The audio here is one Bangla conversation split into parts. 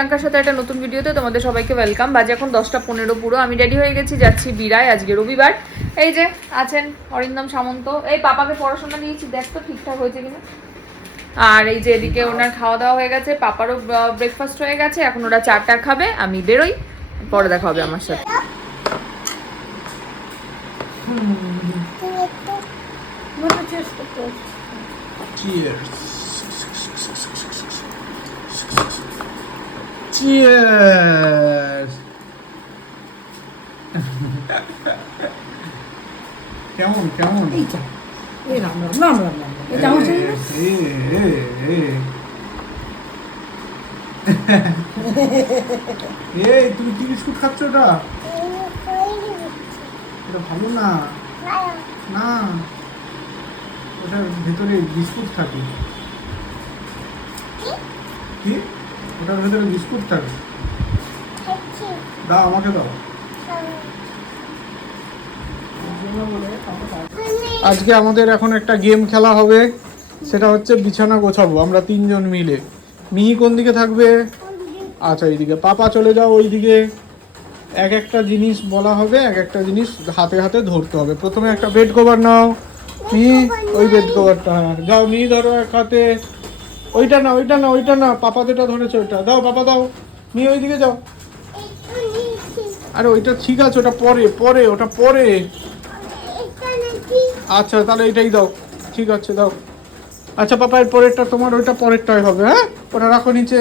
প্রিয়াঙ্কার সাথে একটা নতুন ভিডিওতে তোমাদের সবাইকে ওয়েলকাম বাজে এখন দশটা পনেরো পুরো। আমি রেডি হয়ে গেছি যাচ্ছি বিরায় আজকে রবিবার। এই যে আছেন অরিন্দম সামন্ত। এই পাপাকে পড়াশোনা দিয়েছি দেখ তো ঠিকঠাক হয়েছে কিনা। আর এই যে এদিকে ওনার খাওয়া দাওয়া হয়ে গেছে পাপারও ব্রেকফাস্ট হয়ে গেছে। এখন ওরা চারটা খাবে আমি বেরোই পরে দেখা হবে আমার সাথে। Cheers. Cheers. কেমন কেমন এইটা এই রাম রাম রাম রাম রাম এটা আমার শরীর না? এ, এ, এ, এ। এই তুমি কি বিস্কুট খাচ্ছ ওটা এটা ভালো না। না। ওটার ভেতরে বিস্কুট থাকে। কি? ওটার ভেতরে বিস্কুট থাকে দাও আমাকে দাও। আজকে আমাদের এখন একটা গেম খেলা হবে সেটা হচ্ছে বিছানা গোছাবো আমরা তিনজন মিলে। মিহি কোন দিকে থাকবে? আচ্ছা এইদিকে। পাপা চলে যাও ওইদিকে। এক একটা জিনিস বলা হবে এক একটা জিনিস হাতে হাতে ধরতে হবে। প্রথমে একটা বেড কভার নাও। মিহি ওই বেড কভারটা হ্যাঁ। যাও মিহি ধরো এক হাতে। ওইটা না ওইটা না ওইটা না পাপা যেটা ধরেছে ওইটা। দাও, পাপা দাও। মিহি ওইদিকে যাও। আরে ওইটা ঠিক আছে, ওটা পরে পরে, ওটা পরে। আচ্ছা তাহলে এটাই দাও। ঠিক আছে, দাও। আচ্ছা পাপা, এর পরেরটা তোমার, ওইটা পরেরটাই হবে হ্যাঁ? ওটা রাখো নিচে।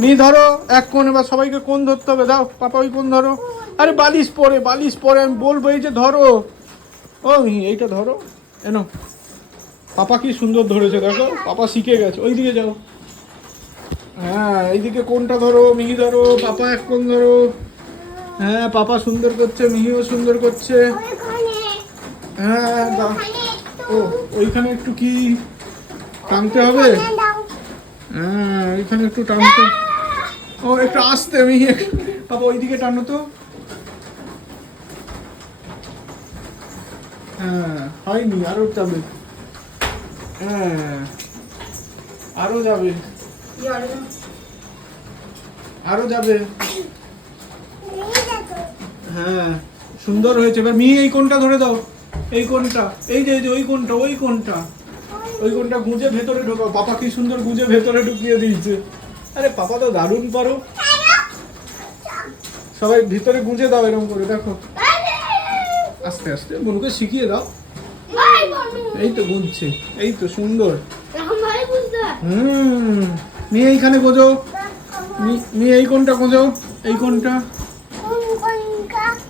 নি ধরো, এক কোণ, এবার সবাইকে কোন ধরতে হবে। দাও, পাপা, ওই কোন ধরো। আরে বালিশ পরে বালিশ পরে, আমি বলব, এই যে ধরো। ও এইটা ধরো। এনো পাপা কি সুন্দর ধরেছে, দেখো? পাপা শিখে গেছে। ওইদিকে যাও। হ্যাঁ এইদিকে কোনটা ধরো? মিহি ধরো, পাপা এক কোন ধরো। হ্যাঁ পাপা সুন্দর করছে, মিহিও সুন্দর করছে। হ্যাঁ ও, ওইখানে একটু কি টানতে হবে? হ্যাঁ ওইখানে একটু টানতে ও, একটু আসতে আমি বাবা ওইদিকে টানো তো। হ্যাঁ হয়নি, আরও যাবে হ্যাঁ। আরও যাবে। আরও যাবে। হ্যাঁ সুন্দর হয়েছে। এবার মেয়ে এই কোনটা ধরে দাও। এই কোনটা এই যে এই যে, ওই কোনটা ওই কোনটা ওই কোনটা গুঁজে ভেতরে ঢোকাও। পাপা কি সুন্দর গুঁজে ভেতরে ঢুকিয়ে দিয়েছে। আরে পাপা তো দারুণ পারো। সবাই ভিতরে গুঁজে দাও এরকম করে, দেখো। আস্তে আস্তে মনুকে শিখিয়ে দাও। এই তো গুঁজছে এই তো সুন্দর। হুম মেয়ে এইখানে গোজো মেয়ে এই কোনটা গোজো এই কোনটা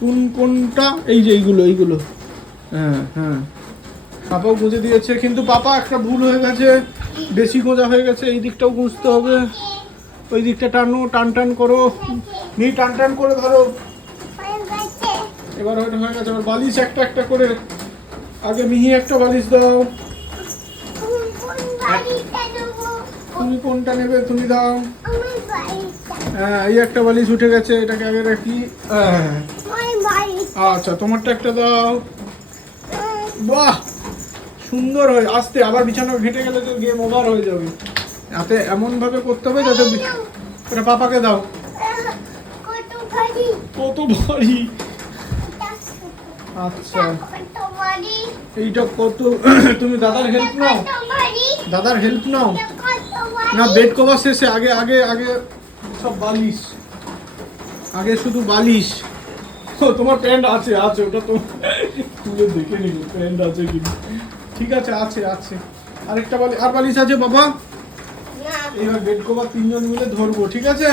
কোন কোনটা এই যে এইগুলো এইগুলো। হ্যাঁ হ্যাঁ। পাপাও গুঁজে দিয়েছে কিন্তু পাপা একটা ভুল হয়ে গেছে। বেশি গোঁজা হয়ে গেছে এই দিকটাও গুঁজতে হবে। ওই দিকটা টানো টান টান করো। নি টান টান করে ধরো। এবার হয়তো হয়ে গেছে এবার বালিশ একটা একটা করে আগে মিহি একটা বালিশ দাও। তুমি কোনটা নেবে তুমি দাও। হ্যাঁ এই একটা বালিশ উঠে গেছে এটাকে আগে রাখি। হ্যাঁ। আচ্ছা তোমারটা একটা দাও। বাহ! সুন্দর হয় আস্তে আবার বিছানা ঘেটে গেলে তো গেম ওভার হয়ে যাবে। এমন ভাবে করতে হবে যাতে এটা পাপাকে দাও। কত ভারী। আচ্ছা। এইটা কত? তুমি দাদার হেল্প নাও। দাদার হেল্প নাও। না বাড়ি কভার শেষে আগে আগে আগে সব বালিশ। আগে শুধু বালিশ। ও তোমার প্যান্ট আছে আছে ওটা তো খুলে দেখে নিব প্যান্ট আছে কি ঠিক আছে আছে আছে। আরেকটা বালিশ আর বালিশ আছে বাবা? না। এবার বেড কভার তিনজন মিলে ধরবো ঠিক আছে?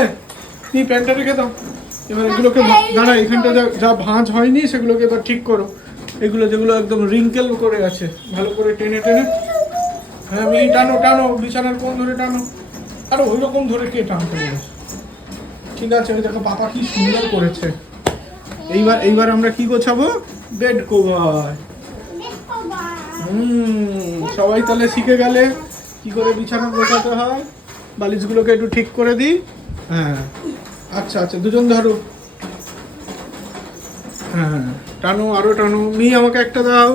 তুমি প্যান্টটা রেখে দাও। এবার এগুলোকে দাঁড়া এখানটা যা যা ভাঁজ হয়নি সেগুলোকে এবার ঠিক করো। এগুলো যেগুলো একদম রিঙ্কেল করে আছে ভালো করে টেনে টেনে। হ্যাঁ আমি টানো টানো বিছানার কোন ধরে টানো। আরে ওই রকম ধরে কে টানতে ঠিক আছে ওই দেখো পাপা কি সুন্দর করেছে। এইবার এইবার আমরা কি গোছাবো? বেড কভার হুম সবাই তাহলে শিখে গেলে কি করে বিছানা গোছাতে হয়? বালিশগুলোকে একটু ঠিক করে দিই। হ্যাঁ। আচ্ছা আচ্ছা দুজন ধরো। হ্যাঁ টানো আরও টানো। মি আমাকে একটা দাও।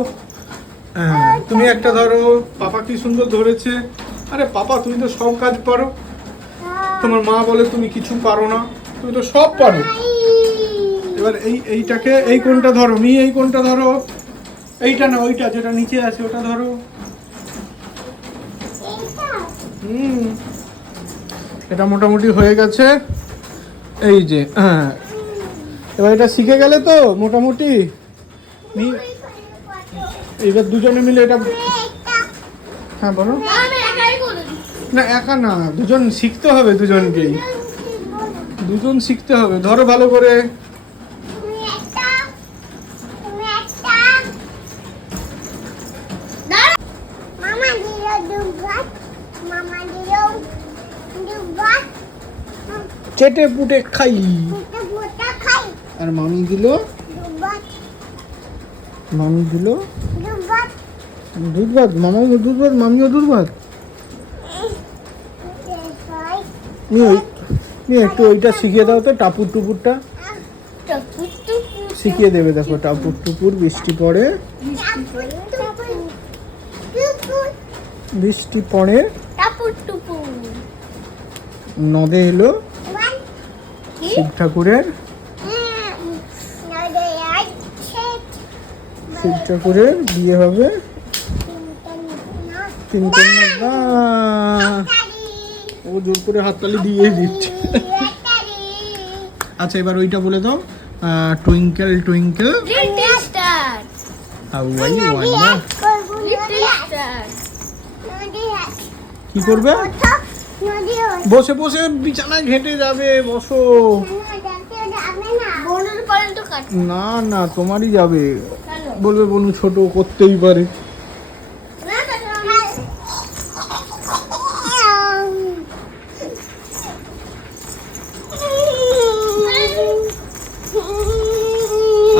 হ্যাঁ, তুমি একটা ধরো। পাপা কি সুন্দর ধরেছে। আরে পাপা তুমি তো সব কাজ পারো। তোমার মা বলে তুমি কিছু পারো না। তুমি তো সব পারো। এবার এই এইটাকে এই কোনটা ধরো। মি এই কোনটা ধরো। এইটা না ওইটা যেটা নিচে আছে ওটা ধরো। হুম। এটা মোটামুটি হয়ে গেছে। এই যে হ্যাঁ। এবার এটা শিখে গেলে তো মোটামুটি এবার দুজনে মিলে এটা হ্যাঁ বলো। না, একা না, দুজন শিখতে হবে দুজনকেই। দুজন শিখতে হবে। ধরো ভালো করে চেটে পুটে খাই। আর মামি দিল? মামি দিল? দুধ ভাত মামাও দুধ ভাত মামিও দুধ ভাত নিয়ে একটু ওইটা শিখিয়ে দাও তো টাপুর টুপুরটা। শিখিয়ে দেবে দেখো টাপুর টুপুর বৃষ্টি পড়ে। বৃষ্টি পড়ে। নদে এলো। শিব ঠাকুরের শিব ঠাকুরের বিয়ে হবে না তিন কন্যা গা। ও জোর করে হাততালি দিয়ে দিচ্ছে। আচ্ছা এবার ওইটা বলে দাও টুইঙ্কেল টুইঙ্কেল কি করবে? বসে বসে বিছানায় ঘেটে যাবে বসো। না না তোমারই যাবে। বলবে বনু ছোট করতেই পারে।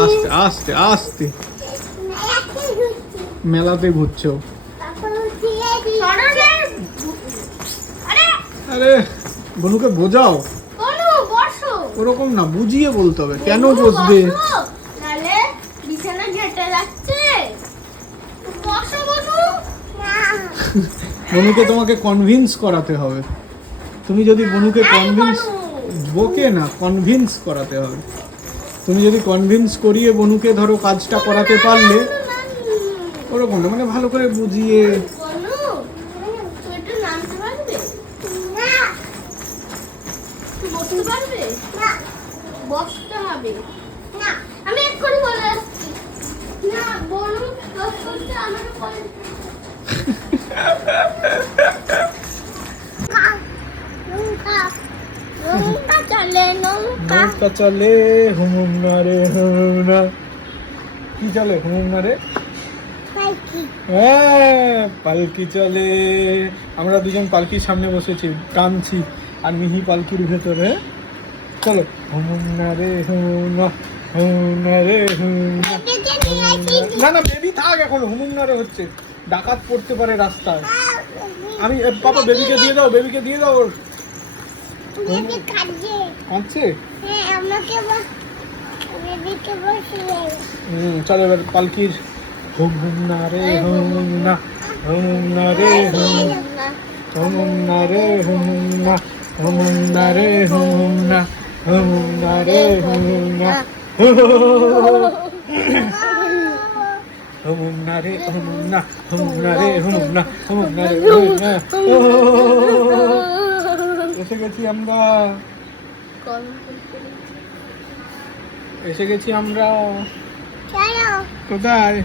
আস্তে আস্তে আস্তে। মেলাতে ঘুরছো। আরে বনুকে বোঝাও। ওরকম না বুঝিয়ে বলতে হবে। কেন বসবে? নালে বিছানা ঘেটে যাচ্ছে। বসো বসো না বনুকে তোমাকে কনভিন্স করাতে হবে। তুমি যদি বনুকে কনভিন্স বকে না কনভিন্স করাতে হবে। তুমি যদি কনভিন্স করিয়ে বনুকে ধরো কাজটা করাতে পারলে ওরকম না মানে ভালো করে বুঝিয়ে বনু তুই একটু নামতে পারবে না তুই বসতে পারবে না বসতে হবে। না আমি এক্ষুনি বলে আসছি। না দশ করতে আমাকে বলে নৌকা চলে হুমুম না রে হুমুম না। কি চলে হুমুম না রে? হ্যাঁ পালকি চলে। আমরা দুজন পালকির সামনে বসেছি কাঁদছি আর মিহি পালকির ভেতরে। চলো না না বেবি থাক এখন হুমুম না রে হচ্ছে। ডাকাত পড়তে পারে রাস্তায়। আমি পাপা বেবিকে দিয়ে দাও বেবিকে দিয়ে দাও ওর। কাঁদছে। হ্যাঁ হুম চলো এবার পালকির হুম হুম না রে হুম না হুম না রে হুম হুম না রে হুম না হুম না রে হুম না রে হুম না হুম না রে হুম না হুম না রে হুম না হুম না রে এসে গেছি আমরা এসে গেছি আমরা কোথায়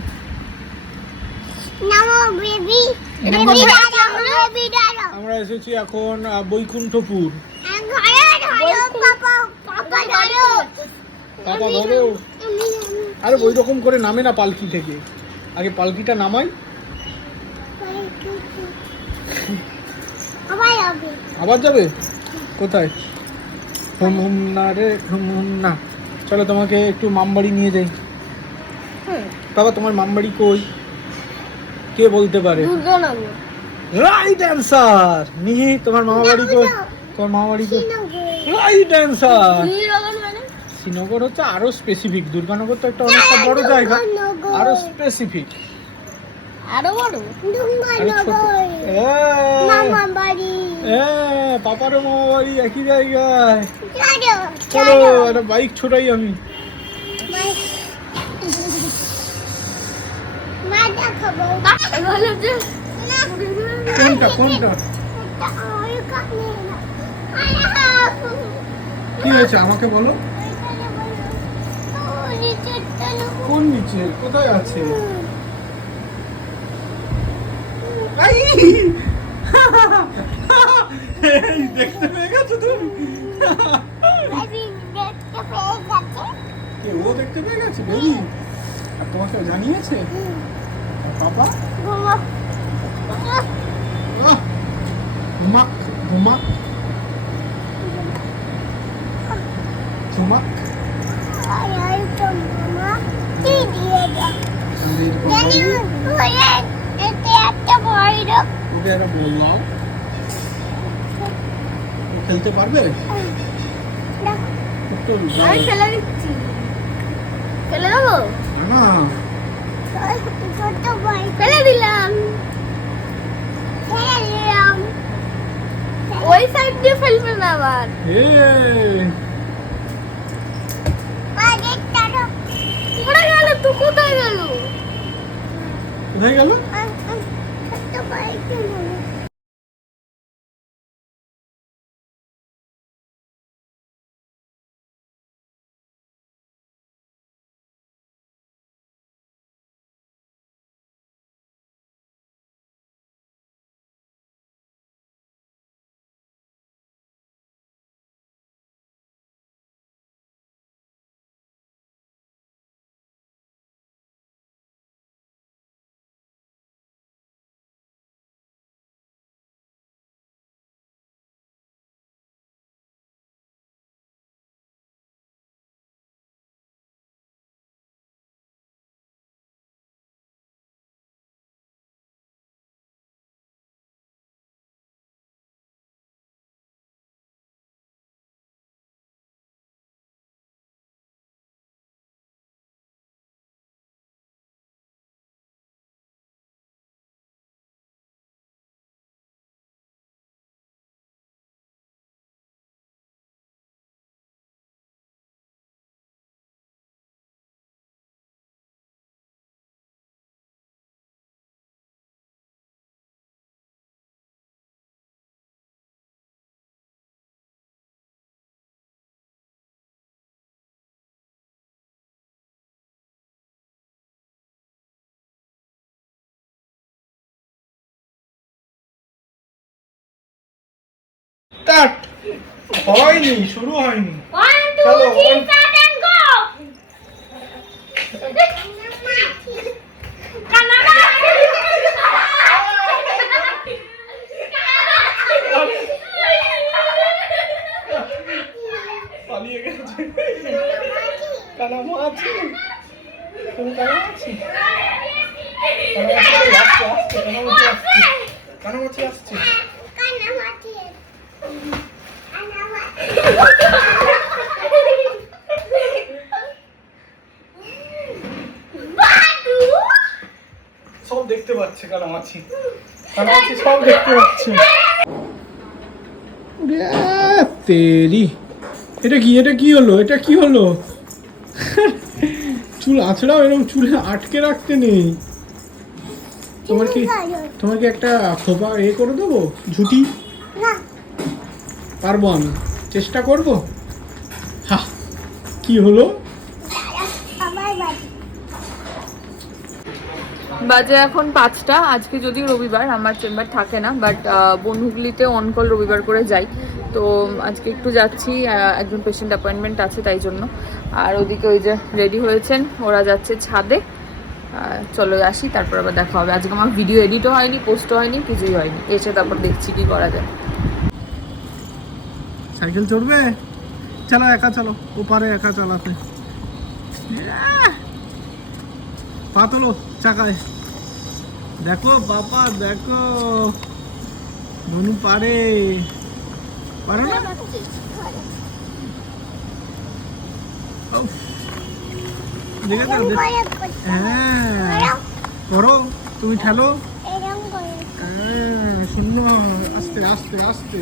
আমরা এসেছি এখন বৈকুণ্ঠপুর। আরে ওই রকম করে নামে না পালকি থেকে। আগে পালকিটা নামাই। আবার যাবে? কোথায়? হুম হুম না রে হুম হুম না চলো তোমাকে একটু মামবাড়ি নিয়ে যাই। বাবা তোমার মামবাড়ি কই? কে বলতে পারে? রাইট অ্যান্সার মিহি তোমার মামা বাড়ি কই? তোমার মামা বাড়ি কই? রাইট অ্যান্সার শ্রীনগর হচ্ছে আরও স্পেসিফিক দুর্গানগর তো একটা অনেকটা বড় জায়গা আরও স্পেসিফিক আরও বড়? আরে ছোট। পাপারও মামা বাড়ি একই জায়গায়। চলো একটা বাইক ছোটাই আমি। কোনটা কোনটা? কি হয়েছে? আমাকে বলো। কোন নিচে? কোথায় আছে! দেখতে পেয়ে গেছো তুমি? ও দেখতে পেয়ে গেছে বেবি। আর তোমাকে জানিয়েছে? পাপা? আহ! ঘুমাক ঘুমাক ওকে একটা বললাম ও খেলতে পারবে? আমি ফেলে দিচ্ছি। ফেলে দেবো? না। ফেলে দিলাম। ওই সাইড দিয়ে ফেলবে না আবার এ পড়ে গেল তো কোথায় গেল? কোথায় গেল? স্টার্ট হয়নি শুরু হয়নি। চলো, three, one- start and go! Canada! পালিয়ে গেছে কানামাছি তুমি কানামাছি কানামাছি আসছে আসছে কানামাছি আসছে কানামাছি আসছে সব দেখতে পাচ্ছে কানামাছি কানামাছি সব দেখতে পাচ্ছে তেরি। এটা কি এটা কি হলো? এটা কি হলো? চুল আছড়াও এরকম চুলে আটকে রাখতে নেই। তোমার কি তোমার কি একটা খোপা এ করে দেবো? ঝুটি? পারব আমি। চেষ্টা করব? হা কি হলো? বাজে এখন পাঁচটা। আজকে যদিও রবিবার আমার চেম্বার থাকে না বাট বনহুগলিতে অনকল রবিবার করে যাই। তো আজকে একটু যাচ্ছি একজন পেশেন্ট অ্যাপয়েন্টমেন্ট আছে তাই জন্য। আর ওদিকে ওই যে রেডি হয়েছেন, ওরা যাচ্ছে ছাদে। চলো আসি, তারপর আবার দেখা হবে। আজকে আমার ভিডিও এডিটও হয়নি পোস্টও হয়নি, কিছুই হয়নি। এসে তারপর দেখছি কি করা যায়। সাইকেল চড়বে? চলো একা চলো, ওপারে একা চালাতে। পা তোলো, চাকায়। দেখো, বাবা, দেখো। ধনু পারে। পারে না হ্যাঁ করো তুমি ঠেলো হ্যাঁ, শূন্য আস্তে আস্তে আস্তে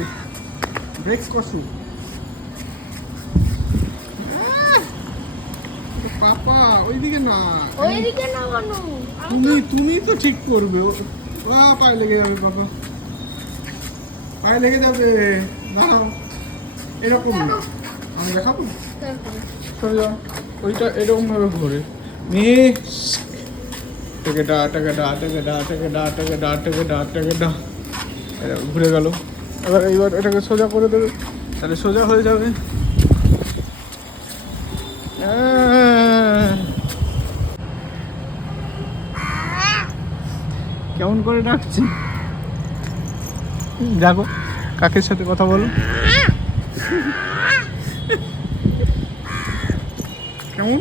ব্রেক কষু! পাপা ওইদিকে না ওইদিকে না তুমি তুমি তো ঠিক করবে ও পায়ে লেগে যাবে বাবা পায়ে লেগে যাবে দাঁড়াও এরকম আমি দেখাবো? সরে যাও ওইটা এরকম ভাবে ঘোরে। মেয়ে টেকে ডা টেকে ডা টেকে ডা টেকে ডা টেকে ডা টেকে ডা টেকে ডা এটা ঘুরে গেল। এবার এইবার এটাকে সোজা করে দেবে। তাহলে সোজা হয়ে যাবে। কেমন করে ডাকছি? দেখো। কাকের সাথে কথা বলো? কেমন?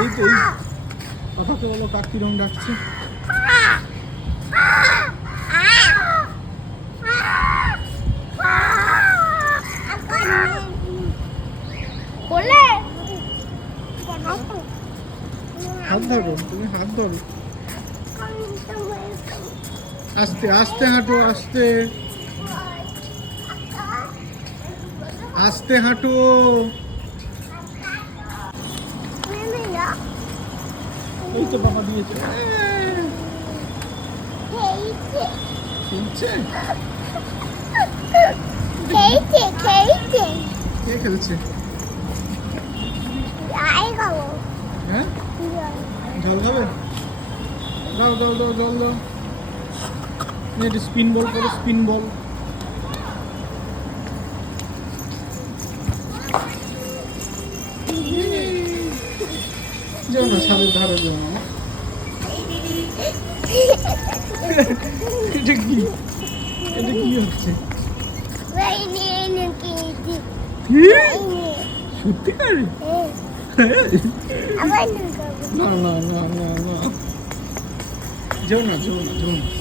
এই তো কথাতে বলো কাক কিরম ডাকছে? হাত ধরো তুমি হাত ধরো। আস্তে আস্তে হাঁটো আস্তে। আস্তে হাঁটো। এই তো বাবা দিয়েছে। খেলছে? কে খেলছে? হ্যাঁ? জল খাবে? দাও দাও দাও জল দাও। এটা স্পিন বল করো স্পিন বল যাও না ছাদের ধারে যাও না। এটা কি? এটা কি হচ্ছে? কি? সত্যিকারে না না না না না। যেও না যেও না যেও না।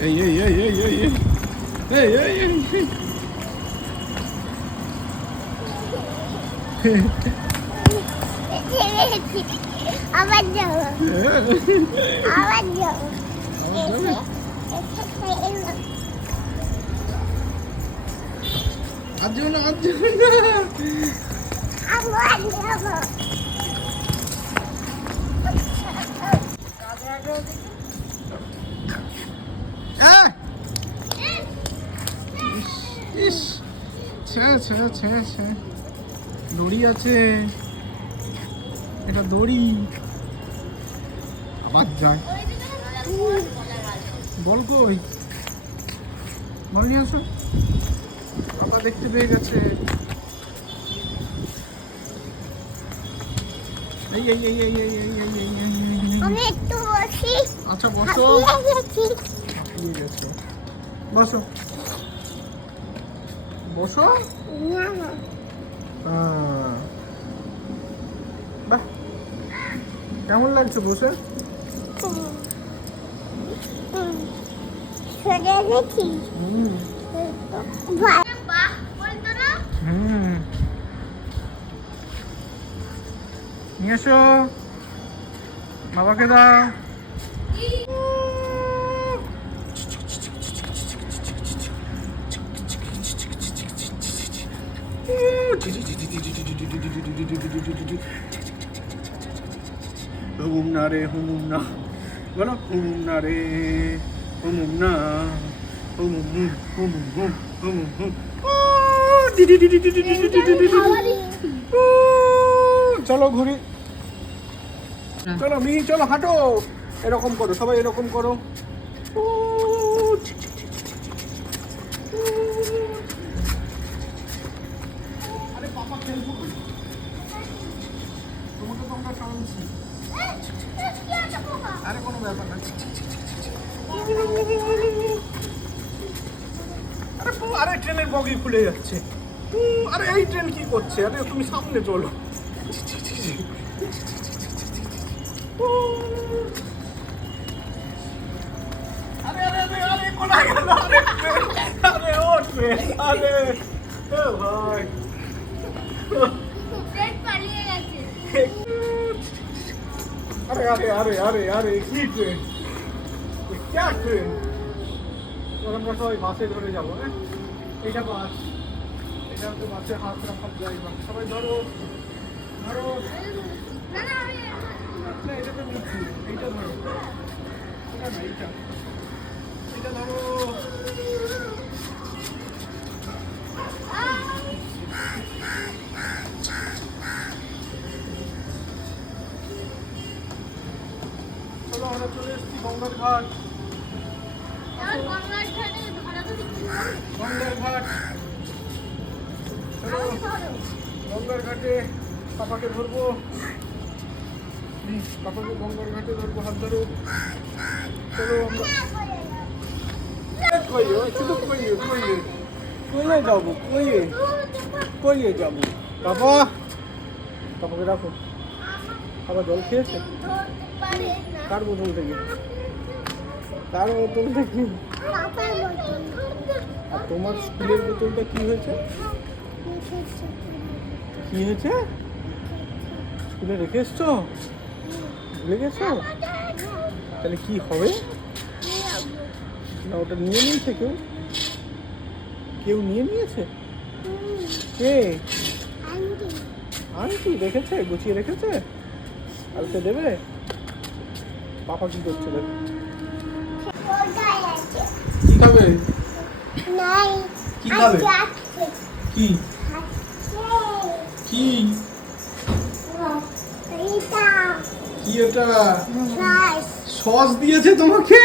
এই এই এই এই এই এই এই এই এই এই আবার যাব আবার যাব আবার যাবে? আর যেও না আর যেও না আবার যাব আহ! হ্যাঁ ইস ছে দড়ি আছে এটা দড়ি আবার যায় বল কই বল নিয়ে আসো পাপা দেখতে পেয়ে গেছে আচ্ছা বসো দিয়ে গেছে। বসো। বসো। হ্যাঁ। বাহ। কেমন লাগছে বসে? নিয়ে এসো। বাবাকে দাও। না রে হুমুম না বলো হুমুম না রে হুমুম হুম হুম হুমুম হুম চলো ঘুরি চলো মি চলো হাঁটো এরকম করো সবাই এরকম করো আরে কোনো ব্যাপার না। ট্রেনের বগি খুলে যাচ্ছে। আরে এই ট্রেন কি করছে? আরে তুমি সামনে চলো। আরে আরে ভাই। পালিয়ে গেছে। আরে আরে আরে আরে আরে, কি ট্রেন ক্যা ট্রেন আমরা সবাই বাসে ধরে যাব হ্যাঁ? এটা বাস। এটা তো বাসে হাত রাখা যায় সবাই ধরো ধরো। আচ্ছা, না এটা তো নিচ্ছি। এইটা ধরো। এটা না, এইটা। এটা ধরো। Ah! আমরা চলে এসেছি গঙ্গার ঘাট। গঙ্গার ঘাটে। গঙ্গার ঘাট। পাপাকে ধরবো। পাপাকে গঙ্গার ঘাটে ধরবো হাত ধরো। চলো আমরা কইয়ে শুধু কইয়ে কইয়ে কইয়ে যাব? কইয়ে কইয়ে যাব? বাবা! পাপাকে রাখো বাবা জল খেয়েছে। কার বোতল থেকে? কার বোতল থেকে? আর তোমার স্কুলের বোতলটা কি হয়েছে? কি হয়েছে? স্কুলে রেখে এসছো? ভুলে গেছো? তাহলে কি হবে? না ওটা নিয়ে নিয়েছে কেউ? কেউ নিয়ে নিয়েছে? কে? আন্টি রেখেছে? গুছিয়ে রেখেছে? কালকে দেবে? পাপা কি করছে কি খাবে? কি খাবে? কি? কি? কি ওটা সস। দিয়েছে তোমাকে?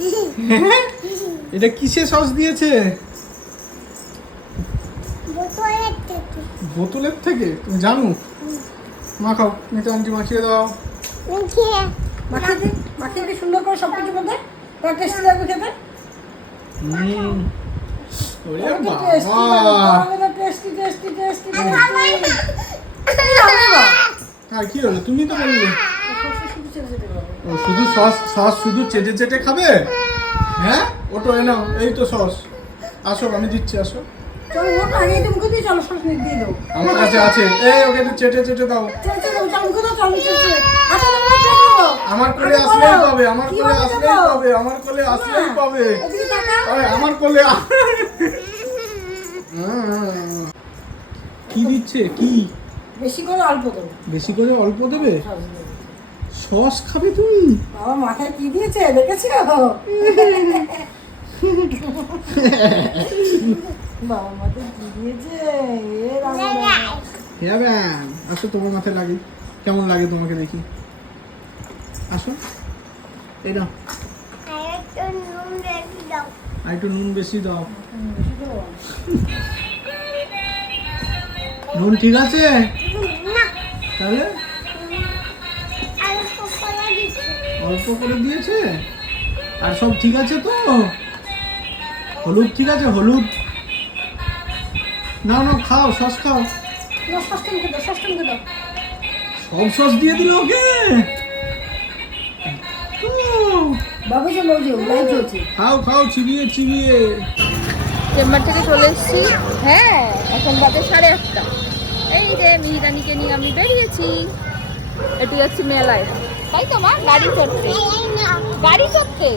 এটা কিসে সস দিয়েছে? বোতলের থেকে। তুমি জানো? মাখাও নিতে আন্টি মাখিয়ে দাও। মাখিয়ে মাখিয়ে সুন্দর করে সব কিছু মধ্যে তার টেস্টি লাগবে খেতে। হুম ওরে টেস্টি বাবা। টেস্টি টেস্টি টেস্টি আর কি হলো? তুমি তো বললে। শুধু ও সস সস শুধু চেটে চেটে খাবে? হ্যাঁ? ওটো এ নাও এই তো সস। আসো আমি দিচ্ছি আসো। চলো ওটা আগে চলো সস দিয়ে দাও। আমার কাছে আছে। এই ওকে চেটে চেটে দাও। চলো ওটা দাও চলো চলো। আচ্ছা তোমরা চলো আমার কোলে আসলেই পাবে আমার কোলে আসলেই পাবে আমার কোলে আসলেই পাবে। আরে আমার কোলে কি দিচ্ছে? কি? বেশি করে অল্প দেবো। বেশি করে অল্প দেবে? সস খাবে তুমি? বাবা মাথায় কি দিয়েছে? দেখেছ? বাবা মাথায় কি দিয়েছে? এ রাম। হ্যাঁ আসো তোমার মাথায় লাগে কেমন লাগে তোমাকে দেখি? আসো এই নাও আর একটু নুন বেশি দাও। নুন ঠিক আছে? তাহলে? অল্প করে দিয়েছে? আর সব ঠিক আছে তো? হলুদ ঠিক আছে? হলুদ। না না খাও সস খাও। দাও দাও। সব সস দিয়ে দিল ওকে? খাও খাও চিবিয়ে চিবিয়ে। চেম্বার থেকে চলে এসেছি। হ্যাঁ এখন বাজে সাড়ে আটটা। এই যে মিহিদানিকে নিয়ে আমি বেরিয়েছি। একটু যাচ্ছি মেলায়। তাই তো মা? গাড়ি চড়তে। গাড়ি চড়তে?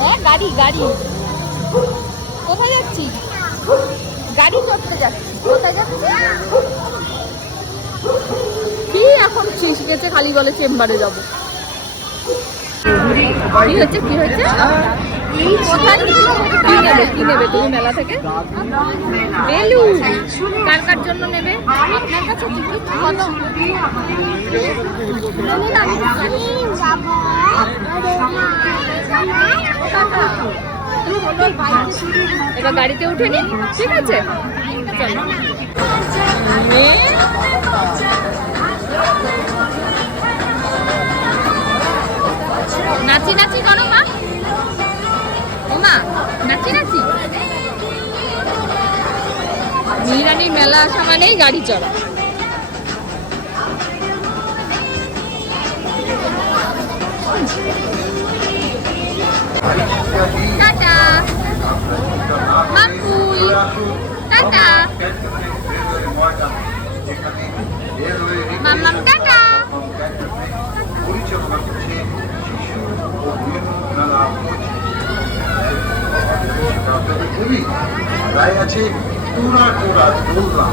হ্যাঁ গাড়ি গাড়ি। কোথায় যাচ্ছি? গাড়ি চড়তে যাচ্ছি। কোথায় যাচ্ছি? কি এখন শিখেছে খালি বলে চেম্বারে যাব। কি হয়েছে? কি মেলা থেকে? কার কার জন্য নেবে? এবার গাড়িতে উঠে নি ঠিক আছে? চলো। নাচি নাচি করো মা। মা নাচি নাচি। মিহিরানির মেলা আসা মানেই গাড়ি চড়া tata. Mampui tata. Mammam, tata. তাই আছে তোরা তোরা দোলনা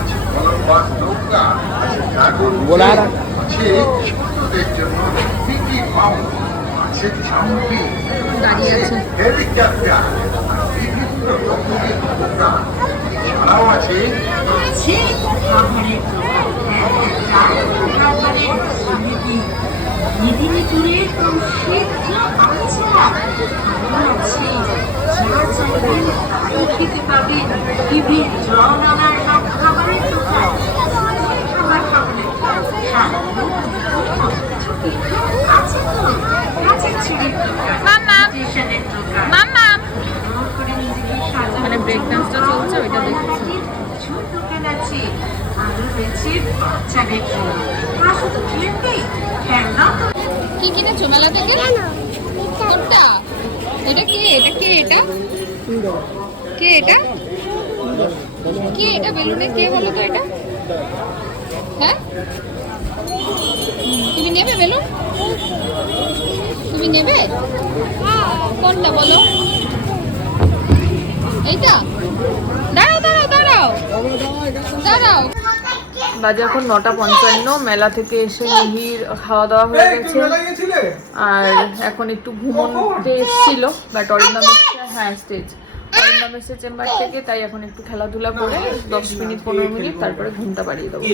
আছে কলম্বাস নৌকা আছে ড্রাগন বোলার। আছে ছোটদের জন্য মিকি মাউস আছে ঝাম্পি আছে হেলিকপ্টার বিভিন্ন রকমের নৌকা। এছাড়াও আছে আছে খাবারের দোকান খাবারের সমিতি মেদিনীপুরে তো আচার। আরও আছে যা চাইবেন তাই খেতে পাবেন। রকম খাবারের দোকান। খাবার খাবেন আছে তো? দোকান স্টেশনের দোকান। মানে ব্রেক ডান্সটা চলছে ওইটা দেখছি। দোকান আছে। আরও রয়েছে বাচ্চাদের জন্য। তা শুধু খেলতেই কি কিনেছো? মেলা থেকে? কোনটা? এটা কে? এটা কে এটা? কে এটা? কে এটা? বেলুনে কে বলো তো এটা? হ্যাঁ? তুমি নেবে বেলুন? তুমি নেবে? কোনটা বলো? এইটা? দাঁড়াও দাঁড়াও দাঁড়াও। দাঁড়াও। বাজে এখন নটা পঞ্চান্ন মেলা থেকে এসে মিহির খাওয়া দাওয়া হয়ে গেছে। আর এখন একটু ঘুমোতে এসেছিল বাট অরিন্দম হ্যাঁ স্টেজ অরিন্দম এসছে চেম্বার থেকে তাই এখন একটু খেলাধুলা করে দশ মিনিট পনেরো মিনিট তারপরে ঘুমটা বাড়িয়ে দেবো।